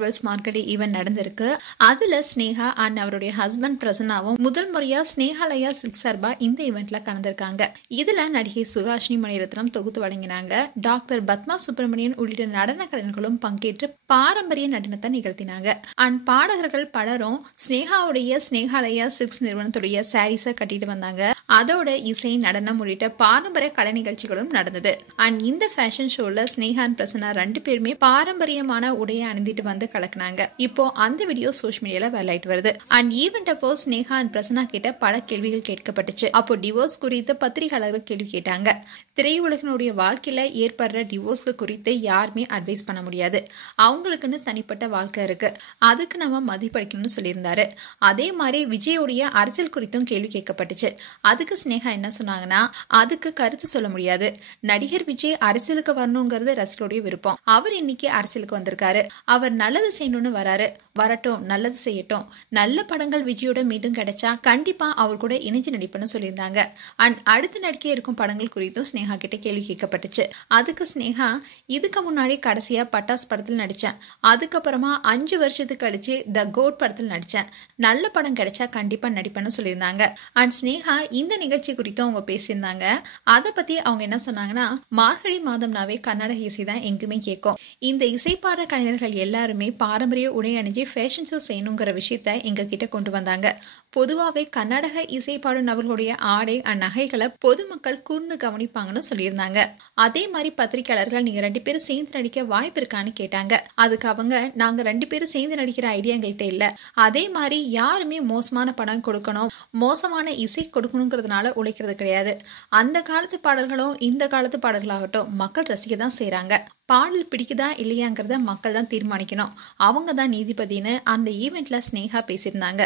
Marvels market event நடந்திருக்கு. அதுல Sneha and அவருடைய ஹஸ்பண்ட் பிரசன்னாவும் முதல் முறையா ஸ்னேகாலயா சில்க் சார்பா இந்த ஈவெண்ட்ல கலந்திருக்காங்க. இதுல நடிகை சுஹாசினி மணிரத்னம் தொகுத்து வழங்கினாங்க. டாக்டர் பத்மா சுப்பிரமணியன் உள்ளிட்ட நடன கலைஞர்களும் பங்கேற்று பாரம்பரிய நடனத்தை நிகழ்த்தினாங்க. அண்ட் பாடகர்கள் பலரும் ஸ்னேகாவுடைய ஸ்னேகாலயா சில்க்ஸ் நிறுவனத்துடைய சாரீஸை கட்டிட்டு வந்தாங்க. அதோட இசை, நடனம் உள்ளிட்ட பாரம்பரிய கலை நிகழ்ச்சிகளும் நடந்தது. அண்ட் இந்த ஃபேஷன் ஷோல ஸ்னேகா அண்ட் பிரசன்னா 2 பேருமே பாரம்பரியமான உடையை அணிந்திட்டு வந்து கலக்குனாங்க. இப்போ அந்த வீடியோ சோஷியல் மீடியால வைரலாயிட்டு வருது. அண்ட் ஈவென்ட் அப்போ ஸ்னேகா அண்ட் பிரசன்னா கிட்ட பல கேள்விகள் கேட்கப்பட்டுச்சு. அப்போ டிவோர்ஸ் குறித்து பத்திரிகையாளர்கள் கேள்வி கேட்டாங்க. திரையுலகினுடைய வாழ்க்கையில ஏற்படுற டிவோர்ஸ் குறித்து யாருமே அட்வைஸ் பண்ண முடியாது. அவங்களுக்குன்னு தனிப்பட்ட வாழ்க்கை இருக்கு, அதுக்கு நம்ம மதிப்பளிக்கணும்னு சொல்லியிருந்தாரு. அதே மாதிரி விஜயோடைய அரசியல் குறித்தும் கேள்வி கேட்கப்பட்டுச்சு. அதுக்கு ஸ்னேகா என்ன சொன்னாங்கன்னா, அதுக்கு கருத்து சொல்ல முடியாது. நடிகர் விஜய் அரசியலுக்கு வரணுங்கிறது ரசிகருடைய விருப்பம். அவர் இன்னைக்கு அரசியலுக்கு வந்திருக்காரு. அவர் நல்லது செய்யணும்னு வராரு. வரட்டும், நல்லது செய்யட்டும். நல்ல படங்கள் விஜயோட மீண்டும் கிடைச்சா கண்டிப்பா அவர் கூட இணைஞ்சு நடிப்புன்னு சொல்லியிருந்தாங்க. அண்ட் அடுத்து நடிக்க இருக்கும் படங்கள் குறித்தும் ஸ்னேகா கிட்ட கேள்வி கேட்கப்பட்டுச்சு. அதுக்கு ஸ்னேகா, இதுக்கு முன்னாடி கடைசியா பட்டாஸ் படத்தில் நடிச்சேன். அதுக்கப்புறமா 5 வருஷத்துக்கு கழிச்சு த கோட் படத்தில் நடிச்சேன். நல்ல படம் கிடைச்சா கண்டிப்பா நடிப்பேன்னு சொல்லியிருந்தாங்க. அண்ட் ஸ்னேகா இந்த நிகழ்ச்சி குறித்தும் அவங்க பேசியிருந்தாங்க. அதை பத்தி அவங்க என்ன சொன்னாங்கன்னா, மார்கழி மாதம்னாவே கர்நாடக இசை தான் எங்குமே கேட்கும். இந்த இசைப்பாட கலைஞர்கள் எல்லாருமே பாரம்பரிய உடை அணிஞ்சு ஃபேஷன் ஷோ செய்யணுங்கிற விஷயத்த எங்க கிட்ட கொண்டு வந்தாங்க. பொதுவாகவே கர்நாடக இசைப்பாடும் நபர்களுடைய ஆடை நகைகளை பொதுமக்கள் கூர்ந்து கவனிப்பாங்கன்னு சொல்லியிருந்தாங்க. அதே மாதிரி பத்திரிகையாளர்கள், நீங்க 2 பேரும் சேர்ந்து நடிக்க வாய்ப்பு இருக்கான்னு கேட்டாங்க. அதுக்கு அவங்க, நாங்க 2 பேரும் சேர்ந்து நடிக்கிற ஐடியா எங்கள்கிட்ட இல்ல. அதே மாதிரி யாருமே மோசமான படம் கொடுக்கணும், மோசமான இசை கொடுக்கணுங்கிறதுனால உழைக்கிறது கிடையாது. அந்த காலத்து பாடல்களும் இந்த காலத்து பாடல்களாகட்டும் மக்கள் ரசிக்க தான் செய்யறாங்க. பாடல் பிடிக்குதா இல்லையாங்கிறத மக்கள் தான் தீர்மானிக்கணும். அவங்க தான் நீதிபதினு அந்த ஈவெண்ட்ல ஸ்னேகா பேசியிருந்தாங்க.